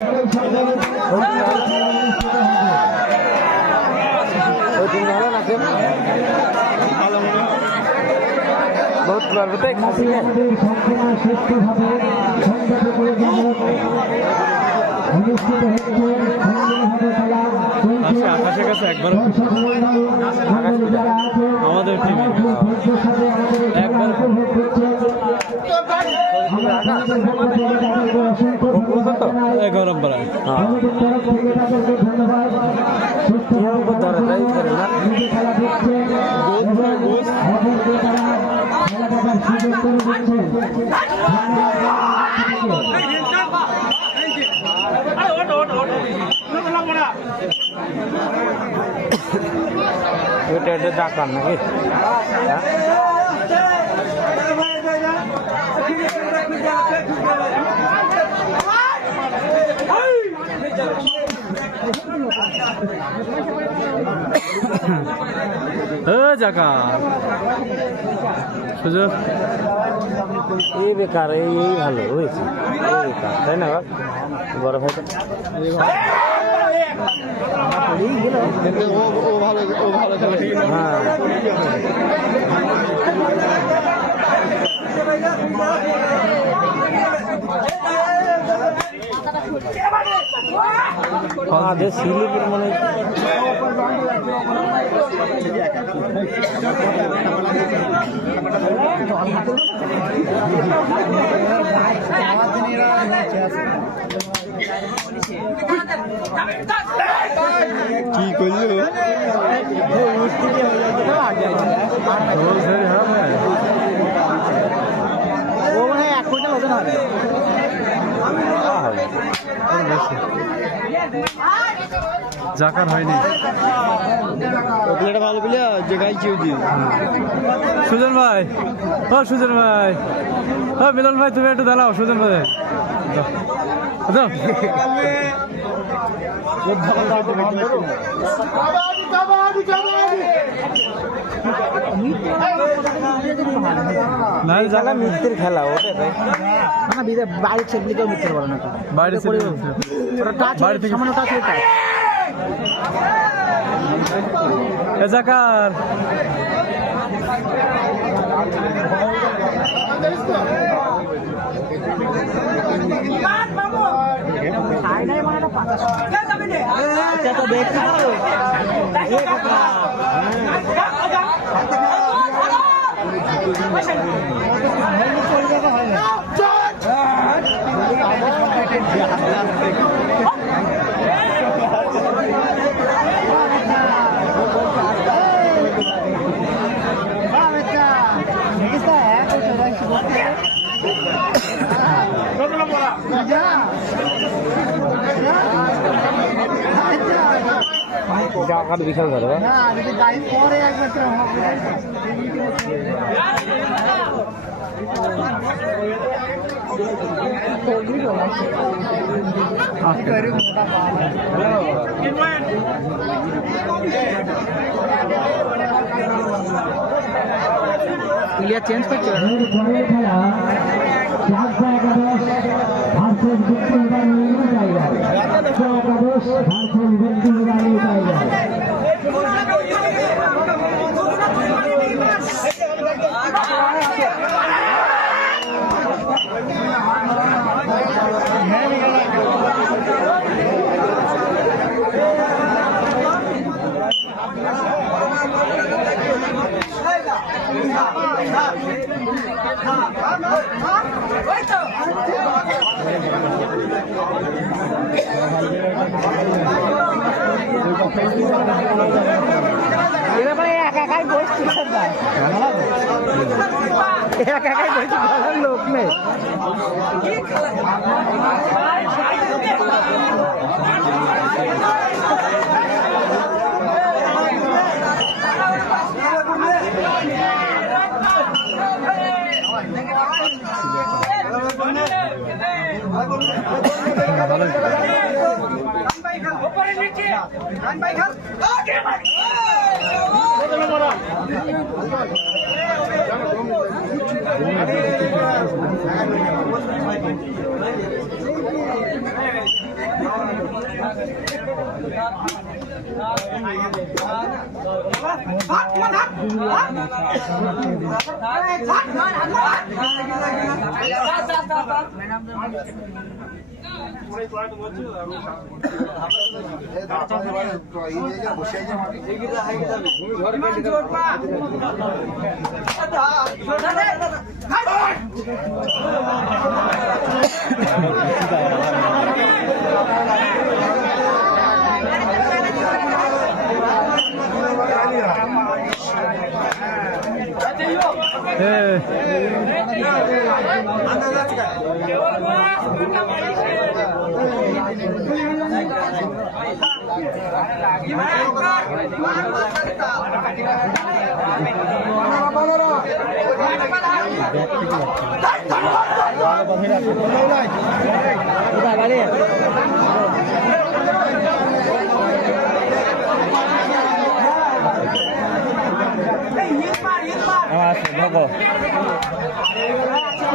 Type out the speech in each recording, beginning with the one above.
बहुत আকাশের কাছে একবার আমাদের টিমে একবার গরম পড়া এটা এটা ডাকার নাকি জাকা সুযোগ এই বেকার এই ভালো হয়েছে বেকার তাই না বড় ভাই শিলিপুর মানে কি করলো ও মানে 1 কুইন্টাল ওজন হবে জাকার হয়নি ওগুলোটা ভালো বলে যে গাইছি ওই সুজন ভাই সুজন ভাই মিলন ভাই তুমি একটু দাঁড়াও সুজন ভাই জায়গা মিথ্যের খেলা ওটা বাইরের ছেলেকেও মিথ্যের বলে না বাইরে থেকে সামান্য টাচ জাকার দেখতে জাকার বিশাল ধরে প্লেয়ার চেঞ্জ করছে একাই বসছি একাই বসছি লোক নেই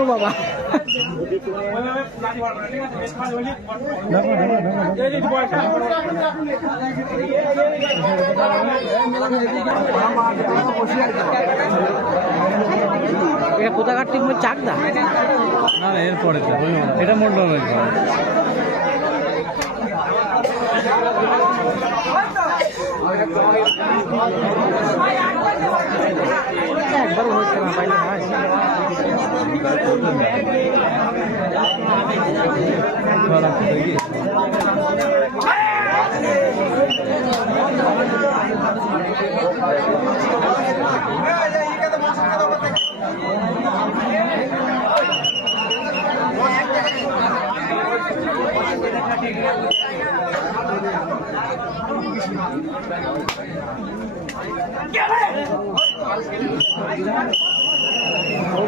বাবা এটা কোথাকার টিম চাকদা না এরপরে এটা মন্ডল একবার হয়েছে না পাইলে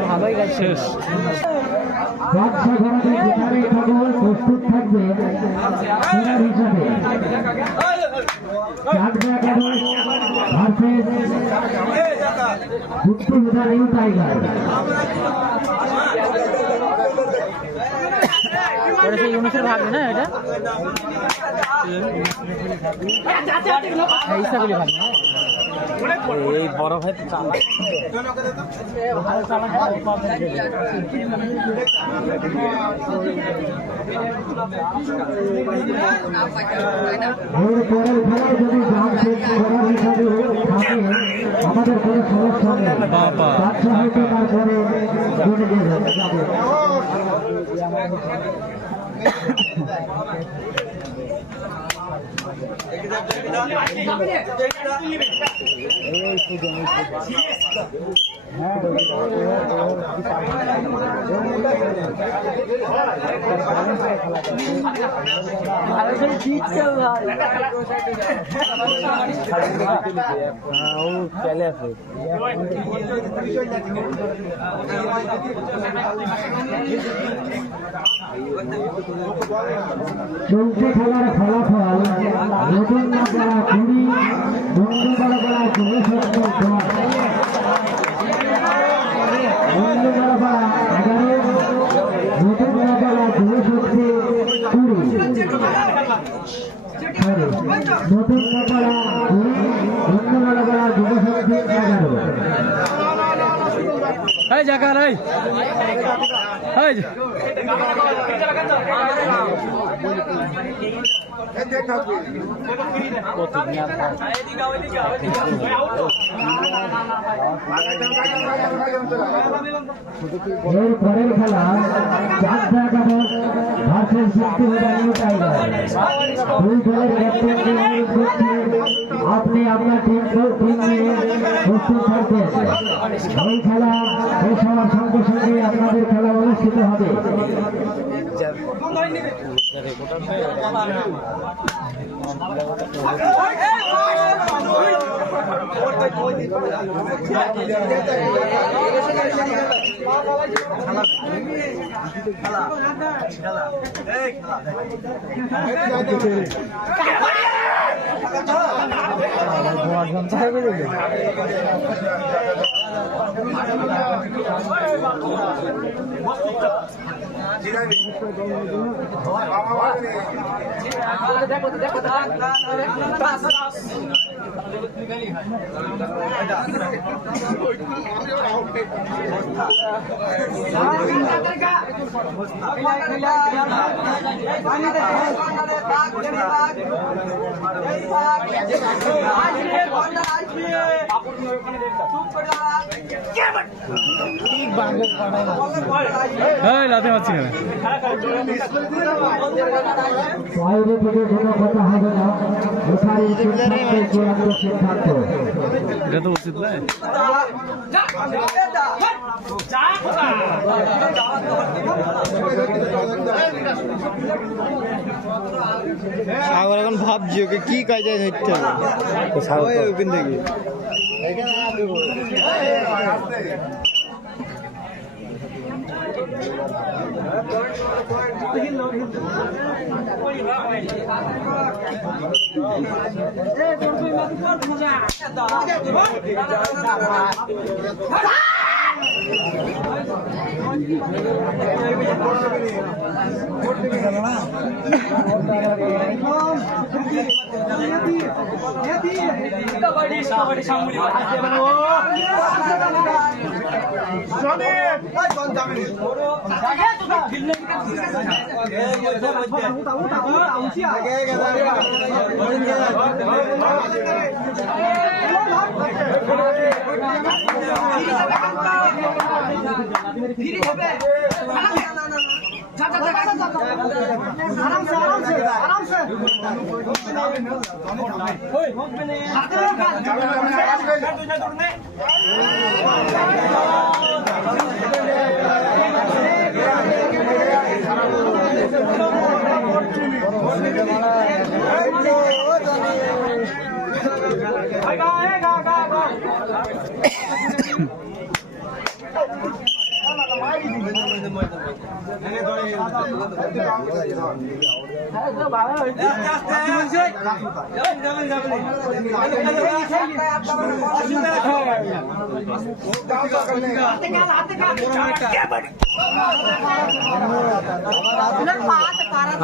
ভালোই গেছে শেষ প্রস্তুত থাকবে হিসাবে টাইগার সেই ইউনিসের ভাগবে না এটা হিসাবে ভাগবে এই বড় ভাই আমাদের কোনো সমস্যা নেই চলে আসে চলছে খেলার ফলাফল নতুন পাড়া 20 বন্ধুপাড়া পাড়া পরের খেলা আপনি আপনার টিম নিয়ে প্রস্তুত থাকবেন। এই খেলা শেষ হওয়ার সঙ্গে সঙ্গে আপনাদের খেলা অনুষ্ঠিত হবে। বাইরে থেকে কোনো কথা হবে না, এখানে সিদ্ধান্ত এটা তো উচিত নয়। সাগর এখন ভাবছি ওকে কি কায়দায় ধরতে হবে ওখান থেকে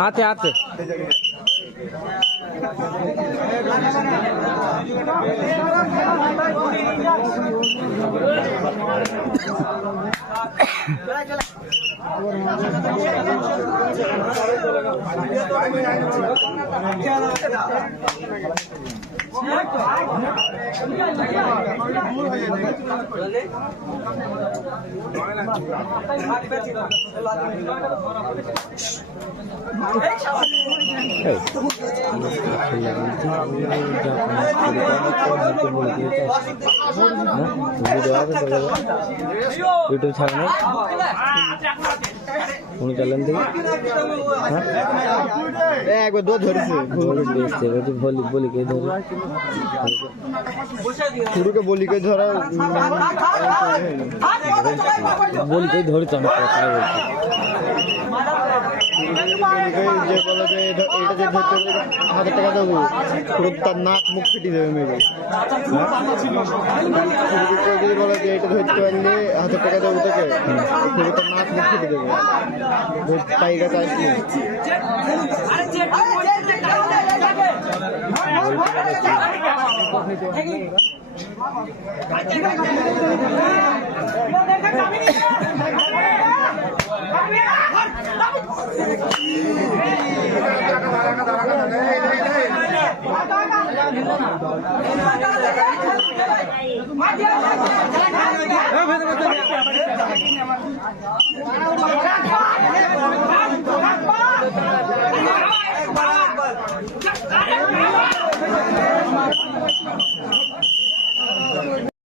आते आते यूट्यूब छाड़ने उन्हें चलन थे एक बार दो धरছে बोली बोली के धर शुरू के बोली के धरा बोली के धर तो मैं क्या যে বলে যে এটা যে ধরতে 1000 টাকা দেবো পুরো তার নাক মুখ ফেটে দেবে মেরে যদি বলে যে এটা ধরতে পারলে 1000 টাকা দেবো তোকে পুরো তার নাক মুখ ফেটে দেবে টাইগার চাইছি